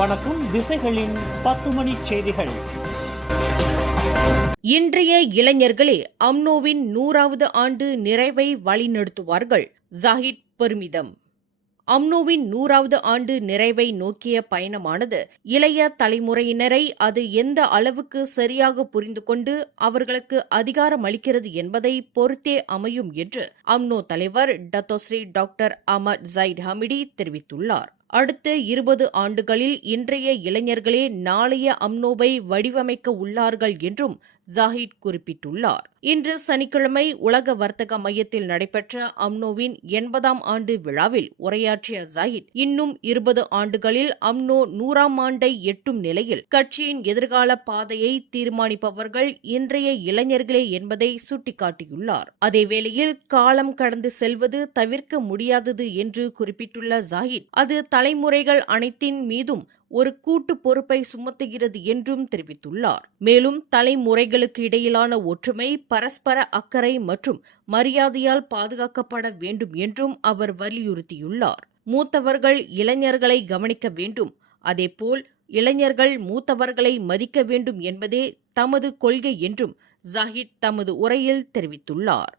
வணக்கம். திசைகளின் 10 மணி செய்திகள். இன்றைய இளைஞர்களே அம்னோவின் 100வது ஆண்டு நிறைவை வழிநடத்துவார்கள். ஜாஹித் பெருமிதம். அம்னோவின் 100வது ஆண்டு நிறைவை நோக்கிய பயணமானது இளைய தலைமுறையினரை அது எந்த அளவுக்கு சரியாக புரிந்து கொண்டு அவர்களுக்கு அதிகாரம் அளிக்கிறது என்பதை பொறுத்தே அமையும் என்று அம்னோ தலைவர் Datuk Seri doctor Ahmad Zahid Hamidi தெரிவித்துள்ளார். அடுத்த 20 ஆண்டுகளில் இன்றைய இளைஞர்களே நாளைய அம்னோவை வடிவமைக்க உள்ளார்கள் என்றும் ஜாஹித் குறிப்பிட்டுள்ளார். இன்று சனிக்கிழமை உலக வர்த்தக மையத்தில் நடைபெற்ற அம்னோவின் 80ஆம் ஆண்டு விழாவில் உரையாற்றிய ஜாஹித், இன்னும் 20 ஆண்டுகளில் அம்னோ 100ஆம் ஆண்டை எட்டும் நிலையில் கட்சியின் எதிர்கால பாதையை தீர்மானிப்பவர்கள் இன்றைய இளைஞர்களே என்பதை சுட்டிக்காட்டியுள்ளார். அதேவேளையில் காலம் கடந்து செல்வது தவிர்க்க முடியாதது என்று குறிப்பிட்டுள்ள ஜாஹித், அது தலைமுறைகள் அனைத்தின் மீதும் ஒரு கூட்டு பொறுப்பை சுமத்துகிறது என்றும் தெரிவித்துள்ளார். மேலும் தலைமுறைகளுக்கு இடையிலான ஒற்றுமை, பரஸ்பர அக்கறை மற்றும் மரியாதையால் பாதுகாக்கப்பட வேண்டும் என்றும் அவர் வலியுறுத்தியுள்ளார். மூத்தவர்கள் இளைஞர்களை கவனிக்க வேண்டும், அதேபோல் இளைஞர்கள் மூத்தவர்களை மதிக்க வேண்டும் என்பதே தமது கொள்கை என்றும் ஜாஹித் தமது உரையில் தெரிவித்துள்ளார்.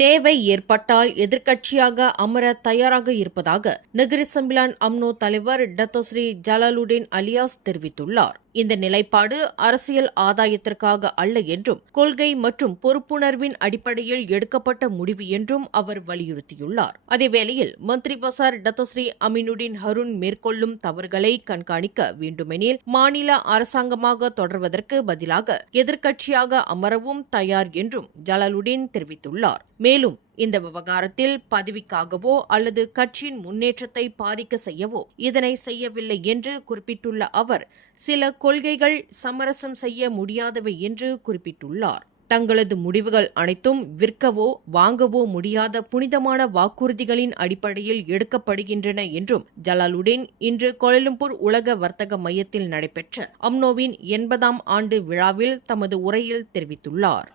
தேவை ஏற்பட்டால் எதிர்க்கட்சியாக அமர தயாராக இருப்பதாக நெகிரி சம்பிலான் அம்னோ தலைவர் டத்தோஸ்ரீ ஜலாலுடீன் அலியாஸ் தெரிவித்துள்ளார். இந்த நிலைப்பாடு அரசியல் ஆதாயத்திற்காக அல்ல என்றும் கொள்கை மற்றும் பொறுப்புணர்வின் அடிப்படையில் எடுக்கப்பட்ட முடிவு என்றும் அவர் வலியுறுத்தியுள்ளார். அதேவேளையில் மந்திரி பசார் டத்தோஸ்ரீ அமீனுடீன் ஹருன் மேற்கொள்ளும் தவறுகளை கண்காணிக்க வேண்டுமெனில் மாநில அரசாங்கமாக தொடர்வதற்கு பதிலாக எதிர்க்கட்சியாக அமரவும் தயார் என்றும் ஜலாலுடீன் தெரிவித்துள்ளார். மேலும் இந்த விவகாரத்தில் பதவிக்காகவோ அல்லது கட்சியின் முன்னேற்றத்தை பாதிக்க செய்யவோ இதனை செய்யவில்லை என்று குறிப்பிட்டுள்ள அவர், சில கொள்கைகள் சமரசம் செய்ய முடியாதவை என்று குறிப்பிட்டுள்ளார். தங்களது முடிவுகள் அனைத்தும் விற்கவோ வாங்கவோ முடியாத புனிதமான வாக்குறுதிகளின் அடிப்படையில் எடுக்கப்படுகின்றன என்றும் ஜலாலுடீன் இன்று கோலாலம்பூர் உலக வர்த்தக மையத்தில் நடைபெற்ற அம்னோவின் 80ஆம் ஆண்டு விழாவில் தமது உரையில் தெரிவித்துள்ளார்.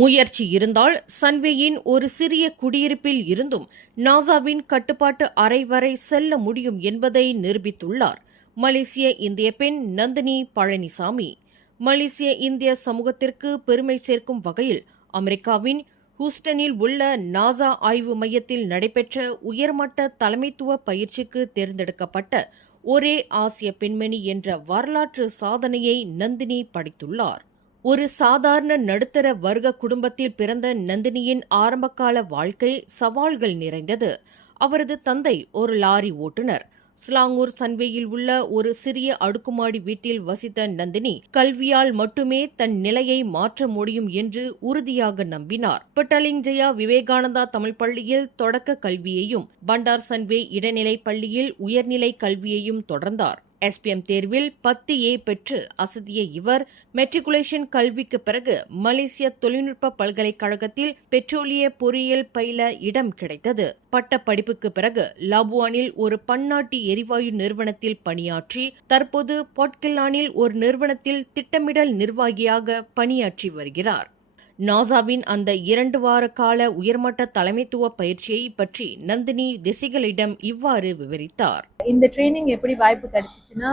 முயற்சி இருந்தால் சன்வேயின் ஒரு சிறிய குடியிருப்பில் இருந்தும் நாசாவின் கட்டுப்பாட்டு அறை வரை செல்ல முடியும் என்பதை நிரூபித்துள்ளார் மலேசிய இந்திய பெண் நந்தினி பழனிசாமி. மலேசிய இந்திய சமூகத்திற்கு பெருமை சேர்க்கும் வகையில் அமெரிக்காவின் ஹூஸ்டனில் உள்ள நாசா ஆய்வு மையத்தில் நடைபெற்ற உயர்மட்ட தலைமைத்துவ பயிற்சிக்கு தேர்ந்தெடுக்கப்பட்ட ஒரே ஆசிய பெண்மணி என்ற வரலாற்று சாதனையை நந்தினி படைத்துள்ளார். ஒரு சாதாரண நடுத்தர வர்க்க குடும்பத்தில் பிறந்த நந்தினியின் ஆரம்பகால வாழ்க்கை சவால்கள் நிறைந்தது. அவரது தந்தை ஒரு லாரி ஓட்டுநர். ஸ்லாங்கூர் சன்வேயில் உள்ள ஒரு சிறிய அடுக்குமாடி வீட்டில் வசித்த நந்தினி கல்வியால் மட்டுமே தன் நிலையை மாற்ற முடியும் என்று உறுதியாக நம்பினார். பட்டலிங் ஜெயா விவேகானந்தா தமிழ் பள்ளியில் தொடக்க கல்வியையும் பண்டார் சன்வே இடைநிலை பள்ளியில் உயர்நிலை கல்வியையும் தொடர்ந்தார். SPM தேர்வில் 10A பெற்று அசதிய இவர் மெட்ரிகுலேஷன் கல்விக்கு பிறகு மலேசிய தொழில்நுட்ப பல்கலைக்கழகத்தில் பெட்ரோலிய பொறியியல் பயில இடம் கிடைத்தது. பட்ட படிப்புக்கு பிறகு லாபுவானில் ஒரு பன்னாட்டு எரிவாயு நிறுவனத்தில் பணியாற்றி தற்போது போர்ட்கில்லானில் ஒரு நிறுவனத்தில் திட்டமிடல் நிர்வாகியாக பணியாற்றி வருகிறார். நாசாவின் அந்த 2 வார கால உயர்மட்ட தலைமைத்துவ பயிற்சியை பற்றி நந்தினி திசைகளிடம் இவ்வாறு விவரித்தார். இந்த ட்ரைனிங் எப்படி வாய்ப்பு கிடைச்சிச்சுன்னா,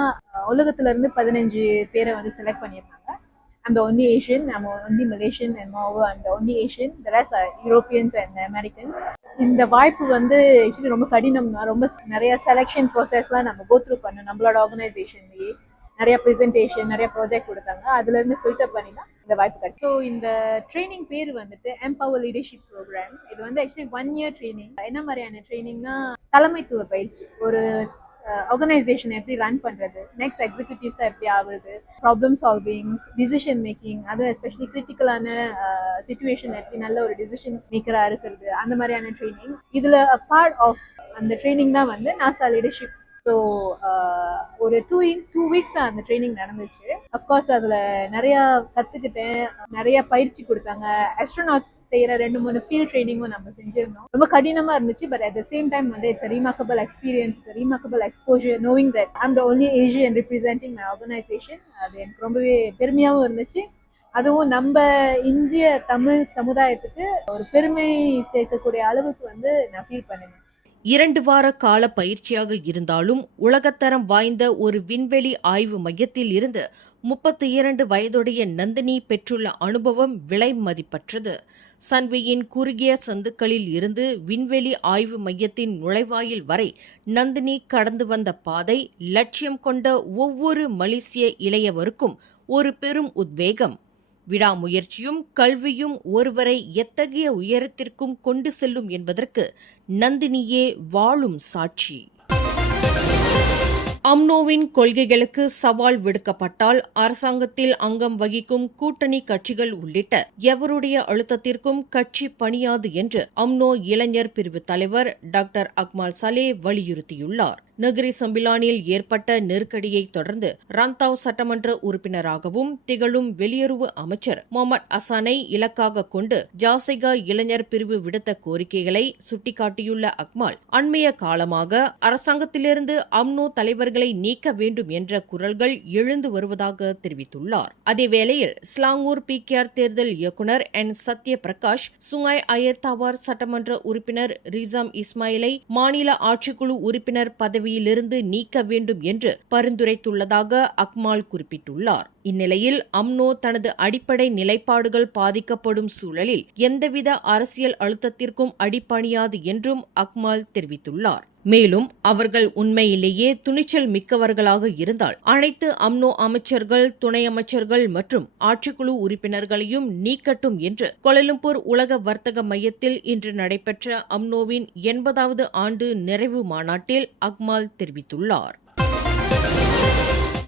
உலகத்துல இருந்து 15 பேரை வந்து செலக்ட் பண்ணியிருந்தாங்க. I'm the only Asian, I'm only Malaysian and moreover I'm the only Asian. The rest are Europeans and Americans. இந்த வாய்ப்பு வந்து ஆக்சுவலி ரொம்ப கடினம். ரொம்ப நிறைய செலெக்ஷன் ப்ராசஸ்லாம் நம்ம கோ த்ரூ பண்ணோம். நம்மளோட ஆர்கனைசேஷன்லேயே நிறைய ப்ரெசன்டேஷன், நிறைய ப்ராஜெக்ட் கொடுத்தாங்க. அதுல இருந்து ஃபில்டர் பண்ணி தான் இந்த வாய்ப்பு கிடைக்கும். ஸோ இந்த ட்ரைனிங் பேர் வந்துட்டு எம்பவர் லீடர்ஷிப் ப்ரோக்ராம். இது வந்து ஆக்சுவலி 1 year ட்ரைனிங். என்ன மாதிரியான ட்ரைனிங்னா, தலைமைத்துவ பயிற்சி. ஒரு ஆர்கனைசேஷன் எப்படி ரன் பண்றது, நெக்ஸ்ட் எக்ஸிக்யூட்டிவ்ஸா எப்படி ஆகுறது, ப்ராப்ளம் சால்விங்ஸ், டிசிஷன் மேக்கிங், அது எஸ்பெஷலி கிரிட்டிக்கலான சிச்சுவேஷன் எப்படி நல்ல ஒரு டிசிஷன் மேக்கரா இருக்கிறது, அந்த மாதிரியான ட்ரைனிங். இதுல பார்ட் ஆஃப் அந்த ட்ரைனிங் தான் வந்து நாசா லீடர்ஷிப். ஸோ ஒரு 2 weeks அந்த ட்ரைனிங் நடந்துச்சு. அஃப்கோர்ஸ் அதில் நிறையா கற்றுக்கிட்டேன், நிறைய பயிற்சி கொடுத்தாங்க. ஆஸ்ட்ரோநாட்ஸ் செய்கிற 2-3 ஃபீல்ட் ட்ரைனிங்கும் நம்ம செஞ்சிருந்தோம். ரொம்ப கடினமாக இருந்துச்சு. But at the same time வந்து it's remarkable experience, remarkable exposure, knowing that I'm the only Asian representing my organisation. அது எனக்கு ரொம்பவே பெருமையாகவும் இருந்துச்சு. அதுவும் நம்ம இந்திய தமிழ் சமுதாயத்துக்கு ஒரு பெருமை சேர்க்கக்கூடிய அளவுக்கு வந்து நான் ஃபீல் பண்ணுவேன். 2 வார கால பயிற்சியாக இருந்தாலும் உலகத்தரம் வாய்ந்த ஒரு விண்வெளி ஆய்வு மையத்தில் இருந்து 32 வயதுடைய நந்தினி பெற்றுள்ள அனுபவம் விலை மதிப்பற்றது. சன்வேயின் குறுகிய சந்துக்களில் இருந்து விண்வெளி ஆய்வு மையத்தின் நுழைவாயில் வரை நந்தினி கடந்து வந்த பாதை லட்சியம் கொண்ட ஒவ்வொரு மலேசிய இளையவருக்கும் ஒரு பெரும் உத்வேகம். விடாமுயற்சியும் கல்வியும் ஒருவரை எத்தகைய உயரத்திற்கும் கொண்டு செல்லும் என்பதற்கு நந்தினியே வாழும் சாட்சி. அம்னோவின் கொள்கைகளுக்கு சவால் விடுக்கப்பட்டால் அரசாங்கத்தில் அங்கம் வகிக்கும் கூட்டணி கட்சிகள் உள்ளிட்ட எவருடைய அழுத்தத்திற்கும் கட்சி பணியாது என்று அம்னோ இளைஞர் பிரிவு தலைவர் டாக்டர் அக்மால் சலே வலியுறுத்தியுள்ளார். நகரி சம்பிலானில் ஏற்பட்ட நெருக்கடியை தொடர்ந்து ரந்தாவ் சட்டமன்ற உறுப்பினராகவும் திகழும் வெளியுறவு அமைச்சர் முகமது அசானை இலக்காக கொண்டு ஜாசைகா இளைஞர் பிரிவு விடுத்த கோரிக்கைகளை சுட்டிக்காட்டியுள்ள அக்மால், அண்மைய காலமாக அரசாங்கத்திலிருந்து அம்னோ தலைவர்களை நீக்க வேண்டும் என்ற குரல்கள் எழுந்து வருவதாக தெரிவித்துள்ளார். அதேவேளையில் ஸ்லாங்கூர் பிகேஆர் தேர்தல் இயக்குநர் என் சத்ய பிரகாஷ் சுங்காய் அயர்தாவார் சட்டமன்ற உறுப்பினர் ரிசாம் இஸ்மாயிலை மாநில ஆட்சிக்குழு உறுப்பினர் பதவியிலிருந்து நீக்க வேண்டும் என்று பரிந்துரைத்துள்ளதாக அக்மால் குறிப்பிட்டுள்ளார். இந்நிலையில் அம்னோ தனது அடிப்படை நிலைப்பாடுகள் பாதிக்கப்படும் சூழலில் எந்தவித அரசியல் அழுத்தத்திற்கும் அடிபணியாது என்றும் அக்மால் தெரிவித்துள்ளார். மேலும் அவர்கள் உண்மையிலேயே துணிச்சல் மிக்கவர்களாக இருந்தால் அனைத்து அம்னோ அமைச்சர்கள், துணை அமைச்சர்கள் மற்றும் ஆட்சிக்குழு உறுப்பினர்களையும் நீக்கட்டும் என்று கோலாலம்பூர் உலக வர்த்தக மையத்தில் இன்று நடைபெற்ற அம்னோவின் 80வது ஆண்டு நிறைவு மாநாட்டில் அக்மால் தெரிவித்துள்ளார்.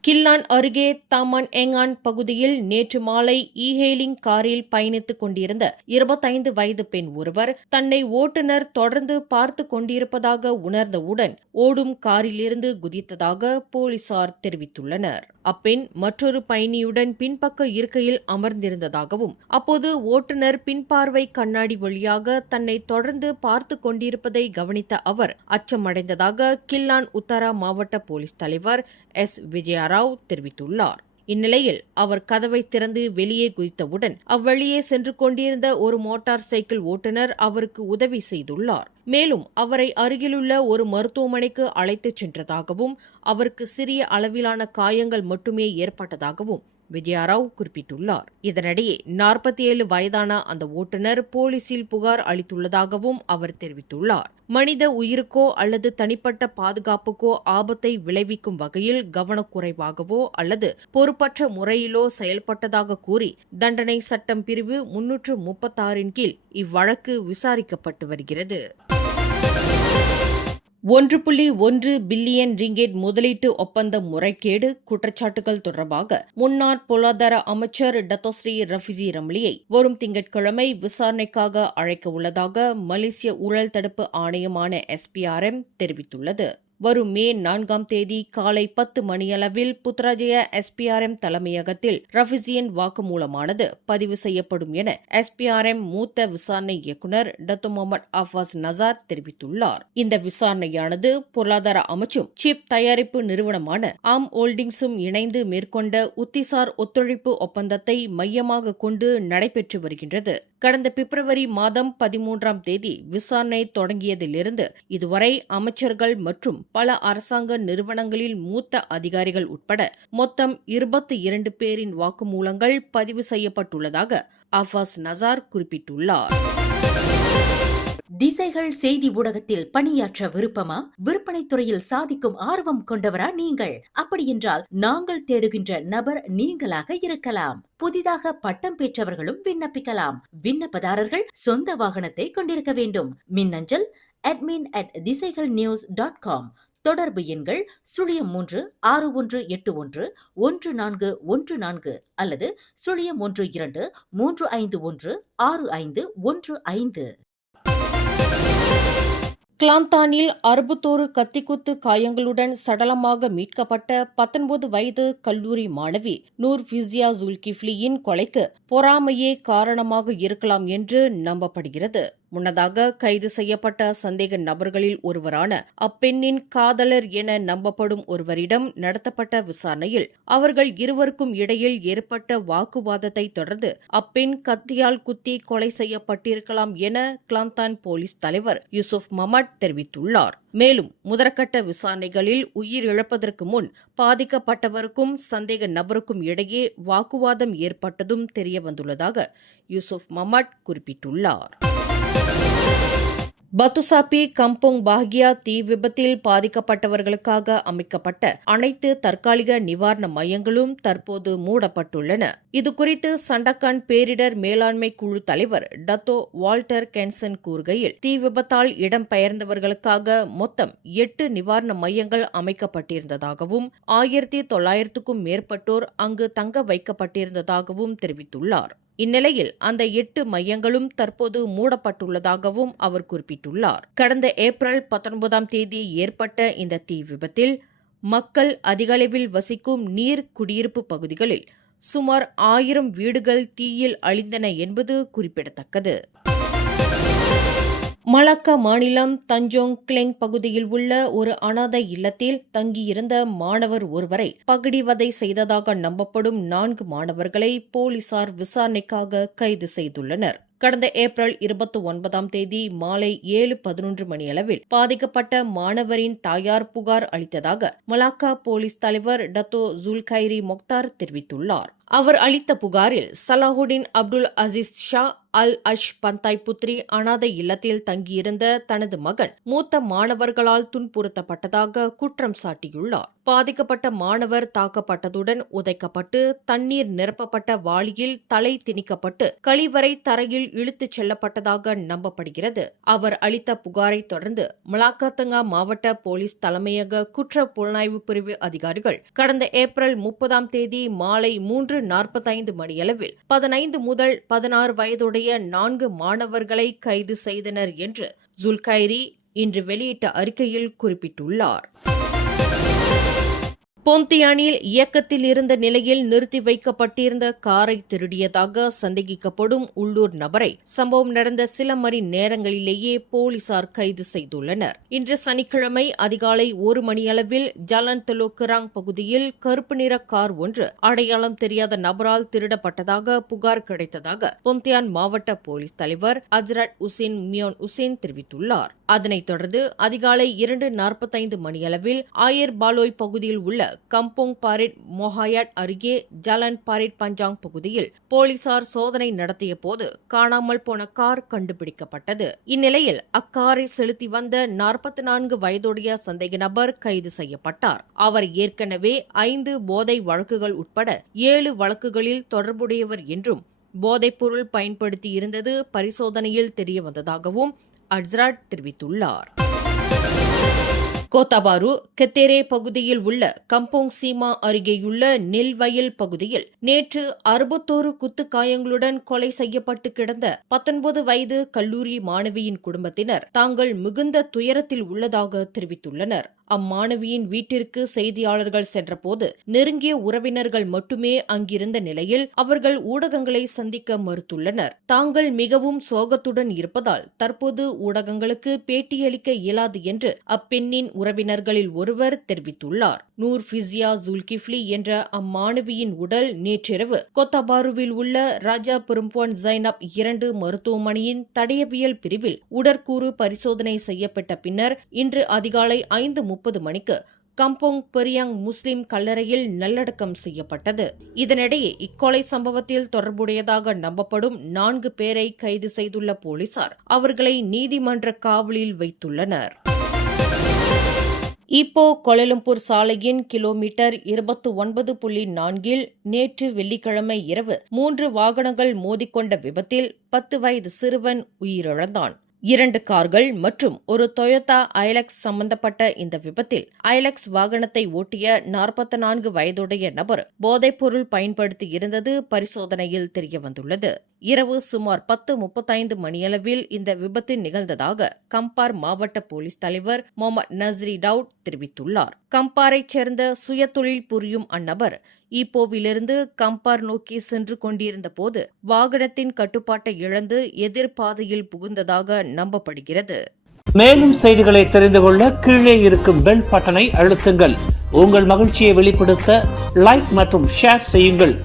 கில்லான் அருகே தாமான் எங்கான் பகுதியில் நேற்று மாலை இ-ஹெயிலிங் காரில் பயணித்துக் கொண்டிருந்த 25 வயது பெண் ஒருவர் தன்னை ஓட்டுநர் தொடர்ந்து பார்த்து கொண்டிருப்பதாக உணர்ந்தவுடன் ஓடும் காரிலிருந்து குதித்ததாக போலீசார் தெரிவித்துள்ளனர். அப்பெண் மற்றொரு பயணியுடன் பின்பக்க இருக்கையில் அமர்ந்திருந்ததாகவும் அப்போது ஓட்டுநர் பின்பார்வை கண்ணாடி வழியாக தன்னை தொடர்ந்து பார்த்து கொண்டிருப்பதை கவனித்த அவர் அச்சமடைந்ததாக கில்லான் உத்தரா மாவட்ட போலீஸ் தலைவர் எஸ் விஜயராவ் தெரிவித்துள்ளார். இந்நிலையில் அவர் கதவை திறந்து வெளியே குதித்தவுடன் அவ்வழியே சென்று கொண்டிருந்த ஒரு மோட்டார் சைக்கிள் ஓட்டுநர் அவருக்கு உதவி செய்துள்ளார். மேலும் அவரை அருகிலுள்ள ஒரு மருத்துவமனைக்கு அழைத்துச் சென்றதாகவும் அவருக்கு சிறிய அளவிலான காயங்கள் மட்டுமே ஏற்பட்டதாகவும் விஜயராவ் குறிப்பிட்டுள்ளார். இதனிடையே 47 வயதான அந்த ஓட்டுநர் போலீசில் புகார் அளித்துள்ளதாகவும் அவர் தெரிவித்துள்ளார். மனித உயிருக்கோ அல்லது தனிப்பட்ட பாதுகாப்புக்கோ ஆபத்தை விளைவிக்கும் வகையில் கவனக்குறைவாகவோ அல்லது பொறுப்பற்ற முறையிலோ செயல்பட்டதாக கூறி தண்டனை சட்டம் பிரிவு 336 கீழ் இவ்வழக்கு விசாரிக்கப்பட்டு வருகிறது. 1.1 பில்லியன் ரிங்கெட் முதலீட்டு ஒப்பந்த முறைகேடு குற்றச்சாட்டுகள் தொடர்பாக முன்னாள் பொருளாதார அமைச்சர் டத்தோஸ்ரீ ரஃபிசி ரம்லியை வரும் திங்கட்கிழமை விசாரணைக்காக அழைக்க உள்ளதாக மலேசிய ஊழல் தடுப்பு ஆணையமான SPRM தெரிவித்துள்ளது. வரும் மே 4ஆம் தேதி காலை 10 மணியளவில் புத்ராஜயா SPRM தலைமையகத்தில் ரஃபிசியின் வாக்குமூலமானது பதிவு செய்யப்படும் என SPRM மூத்த விசாரணை இயக்குநர் டத்து முகமது ஆஃபாஸ் நசார் தெரிவித்துள்ளார். இந்த விசாரணையானது பொருளாதார அமைச்சும் சிப் தயாரிப்பு நிறுவனமான ஆம் ஹோல்டிங்ஸும் இணைந்து மேற்கொண்ட உத்திசார் ஒத்துழைப்பு ஒப்பந்தத்தை மையமாக கொண்டு நடைபெற்று வருகின்றது. கடந்த பிப்ரவரி மாதம் 13ஆம் தேதி விசாரணை தொடங்கியதிலிருந்து இதுவரை அமைச்சர்கள் மற்றும் பல அரசாங்க நிறுவனங்களில் மூத்த அதிகாரிகள் உட்பட மொத்தம் 22 பேரின் வாக்குமூலங்கள் பதிவு செய்யப்பட்டுள்ளதாக ஆஃபாஸ் நசார் குறிப்பிட்டுள்ளார். திசைகள் செய்தி ஊடகத்தில் பணியாற்ற விருப்பமா? விற்பனை துறையில் சாதிக்கும் ஆர்வம் கொண்டவரா நீங்கள்? அப்படியென்றால் நாங்கள் தேடுகின்ற நபர் நீங்களாக இருக்கலாம். புதிதாக பட்டம் பெற்றவர்களும் விண்ணப்பிக்கலாம். விண்ணப்பதாரர்கள் சொந்த வாகனத்தை கொண்டிருக்க வேண்டும். மின்னஞ்சல் admin@திசைகள்news.com. தொடர்பு எண்கள் 0361811414 அல்லது 0123516515. கிளாந்தானில் 61 கத்திக்குத்து காயங்களுடன் சடலமாக மீட்கப்பட்ட 19 வயது கல்லூரி மாணவி நூர் ஃபிசியா ஜுல்கிஃப்லியின் கொலைக்கு பொறாமையே காரணமாக இருக்கலாம் என்று நம்பப்படுகிறது. முன்னதாக கைது செய்யப்பட்ட சந்தேக நபர்களில் ஒருவரான அப்பெண்ணின் காதலர் என நம்பப்படும் ஒருவரிடம் நடத்தப்பட்ட விசாரணையில் அவர்கள் இருவருக்கும் இடையில் ஏற்பட்ட வாக்குவாதத்தை தொடர்ந்து அப்பெண் கத்தியால் குத்தி கொலை செய்யப்பட்டிருக்கலாம் என கிளாந்தான் போலீஸ் தலைவர் யூசுப் மொஹமட் தெரிவித்துள்ளார். மேலும் முதற்கட்ட விசாரணைகளில் உயிரிழப்பதற்கு முன் பாதிக்கப்பட்டவருக்கும் சந்தேக நபருக்கும் இடையே வாக்குவாதம் ஏற்பட்டதும் தெரியவந்துள்ளதாக யூசுப் மொஹமட் குறிப்பிட்டுள்ளார். பத்துசாப்பி கம்போங் பாக்யா தீ விபத்தில் பாதிக்கப்பட்டவர்களுக்காக அமைக்கப்பட்ட அனைத்து தற்காலிக நிவாரண மையங்களும் தற்போது மூடப்பட்டுள்ளன. இதுகுறித்து சண்டக்கான் பேரிடர் மேலாண்மை குழு தலைவர் டத்தோ வால்டர் கென்சன் கூறுகையில், தீ விபத்தால் இடம்பெயர்ந்தவர்களுக்காக மொத்தம் 8 நிவாரண மையங்கள் அமைக்கப்பட்டிருந்ததாகவும் 1900க்கும் மேற்பட்டோர் அங்கு தங்க வைக்கப்பட்டிருந்ததாகவும் தெரிவித்துள்ளார். இந்நிலையில் அந்த 8 மையங்களும் தற்போது மூடப்பட்டுள்ளதாகவும் அவர் குறிப்பிட்டுள்ளார். கடந்த ஏப்ரல் 19ஆம் தேதி ஏற்பட்ட இந்த தீ விபத்தில் மக்கள் அதிகளவில் வசிக்கும் நீர் குடியிருப்பு பகுதிகளில் சுமார் 1000 வீடுகள் தீயில் அழிந்தன என்பது குறிப்பிடத்தக்கது. மலாக்கா மாநிலம் தஞ்சோங் கிளெங் பகுதியில் உள்ள ஒரு அனாதை இல்லத்தில் தங்கியிருந்த மாணவர் ஒருவரை பகடிவதை செய்ததாக நம்பப்படும் 4 மாணவர்களை போலீசார் விசாரணைக்காக கைது செய்துள்ளனர். கடந்த ஏப்ரல் 29ஆம் தேதி மாலை 7:11 மணியளவில் பாதிக்கப்பட்ட மாணவரின் தாயார் புகார் அளித்ததாக மலாக்கா போலீஸ் தலைவர் டத்தோ ஜுல்கைரி மொக்தார் தெரிவித்துள்ளார். அவர் அளித்த புகாரில் சலாஹுடின் அப்துல் அசீஸ் ஷா அல் அஷ் பந்தாய் புத்ரி அனாதை இல்லத்தில் தங்கியிருந்த தனது மகன் மூத்த மாணவர்களால் துன்புறுத்தப்பட்டதாக குற்றம் சாட்டியுள்ளார். பாதிக்கப்பட்ட மாணவர் தாக்கப்பட்டதுடன் உதைக்கப்பட்டு தண்ணீர் நிரப்பப்பட்ட வாளியில் தலை திணிக்கப்பட்டு கழிவறை தரையில் இழுத்துச் செல்லப்பட்டதாக நம்பப்படுகிறது. அவர் அளித்த புகாரை தொடர்ந்து மலாக்காத்தங்கா மாவட்ட போலீஸ் தலைமையக குற்ற புலனாய்வு பிரிவு அதிகாரிகள் கடந்த ஏப்ரல் 30ஆம் தேதி மாலை 3:45 மணியளவில் 15 முதல் 16 வயதுடைய 4 மாணவர்களை கைது செய்தனர் என்று ஜுல்கைரி இன்று வெளியிட்ட அறிக்கையில் குறிப்பிட்டுள்ளார். பொந்தியானில் இயக்கத்தில் இருந்த நிலையில் நிறுத்தி வைக்கப்பட்டிருந்த காரை திருடியதாக சந்தேகிக்கப்படும் உள்ளூர் நபரை சம்பவம் நடந்த சில மணி நேரங்களிலேயே போலீசார் கைது செய்துள்ளனர். இன்று சனிக்கிழமை அதிகாலை 1 மணியளவில் ஜலன் தெலோக்கராங் பகுதியில் கருப்பு நிற கார் ஒன்று அடையாளம் தெரியாத நபரால் திருடப்பட்டதாக புகார் கிடைத்ததாக பொந்தியான் மாவட்ட போலீஸ் தலைவர் அஜ்ரட் உசின் மியோன் உசின் தெரிவித்துள்ளார். அதனைத் தொடர்ந்து அதிகாலை 2:45 மணியளவில் ஆயர் பாலோய் பகுதியில் உள்ள கம்போங் பாரிட் மொஹாயாட் அருகே ஜலன் பாரிட் பஞ்சாங் பகுதியில் போலீசார் சோதனை நடத்திய போது காணாமல் போன கார் கண்டுபிடிக்கப்பட்டது. இந்நிலையில் அக்காரை செலுத்தி வந்த 44 வயதுடைய சந்தேக நபர் கைது செய்யப்பட்டார். அவர் ஏற்கனவே 5 போதை வழக்குகள் உட்பட 7 வழக்குகளில் தொடர்புடையவர் என்றும் போதைப்பொருள் பயன்படுத்தி இருந்தது பரிசோதனையில் தெரியவந்ததாகவும் அட்ஜ்ராட் தெரிவித்துள்ளார். கோத்தாபாரு கெத்தேரே பகுதியில் உள்ள கம்போங் சீமா அருகேயுள்ள நெல்வயல் பகுதியில் நேற்று 61 குத்துக்காயங்களுடன் கொலை செய்யப்பட்டு கிடந்த 19 வயது கல்லூரி மாணவியின் குடும்பத்தினர் தாங்கள் மிகுந்த துயரத்தில் உள்ளதாக தெரிவித்துள்ளனர். அம்மாணவியின் வீட்டிற்கு செய்தியாளர்கள் சென்றபோது நெருங்கிய உறவினர்கள் மட்டுமே அங்கிருந்த நிலையில் அவர்கள் ஊடகங்களை சந்திக்க மறுத்துள்ளனர். தாங்கள் மிகவும் சோகத்துடன் இருப்பதால் தற்போது ஊடகங்களுக்கு பேட்டியளிக்க இயலாது என்று அப்பெண்ணின் உறவினர்களில் ஒருவர் தெரிவித்துள்ளார். நூர் ஃபிசியா ஜுல்கிஃப்லி என்ற அம்மாணவியின் உடல் நேற்றிரவு கோத்தாபாருவில் உள்ள ராஜா பெரும்புவான் ஜைனப் 2 மருத்துவமனையின் தடயவியல் பிரிவில் உடற்கூறு பரிசோதனை செய்யப்பட்ட பின்னர் இன்று அதிகாலை 5:30 மணிக்கு கம்போங் பெரியாங் முஸ்லிம் கல்லறையில் நல்லடக்கம் செய்யப்பட்டது. இதனிடையே இக்கொலை சம்பவத்தில் தொடர்புடையதாக நம்பப்படும் 4 பேரை கைது செய்துள்ள போலீசார் அவர்களை நீதிமன்ற காவலில் வைத்துள்ளனர். இப்போ கோலாலம்பூர் சாலையின் கிலோமீட்டர் 29.4 நேற்று வெள்ளிக்கிழமை இரவு 3 வாகனங்கள் மோதிக்கொண்ட விபத்தில் 10 வயது சிறுவன் உயிரிழந்தான். 2 கார்கள் மற்றும் ஒரு டொயோட்டா ஐலக்ஸ் சம்பந்தப்பட்ட இந்த விபத்தில் ஐலக்ஸ் வாகனத்தை ஓட்டிய 44 வயதுடைய நபர் போதைப்பொருள் பயன்படுத்தி இருந்தது பரிசோதனையில் தெரியவந்துள்ளது. இரவு சுமார் 10:35 மணியளவில் இந்த விபத்து நிகழ்ந்ததாக கம்பார் மாவட்ட போலீஸ் தலைவர் முகமது நஸ்ரி டவுட் தெரிவித்துள்ளார். கம்பாரைச் சேர்ந்த சுயதொழில் புரியும் அந்நபர் ஈப்போவிலிருந்து கம்பார் நோக்கி சென்று கொண்டிருந்த போது வாகனத்தின் கட்டுப்பாட்டை இழந்து எதிர்பாதையில் புகுந்ததாக நம்பப்படுகிறது. மேலும் செய்திகளை தெரிந்து கொள்ள கீழே இருக்கும் பெல் பட்டனை அழுத்துங்கள். உங்கள் மகிழ்ச்சியை வெளிப்படுத்த லைக் மற்றும் ஷேர் செய்யுங்கள்.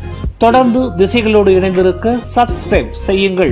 தொடர்ந்து திசைகளோடு இணைந்திருக்க சப்ஸ்கிரைப் செய்யுங்கள்.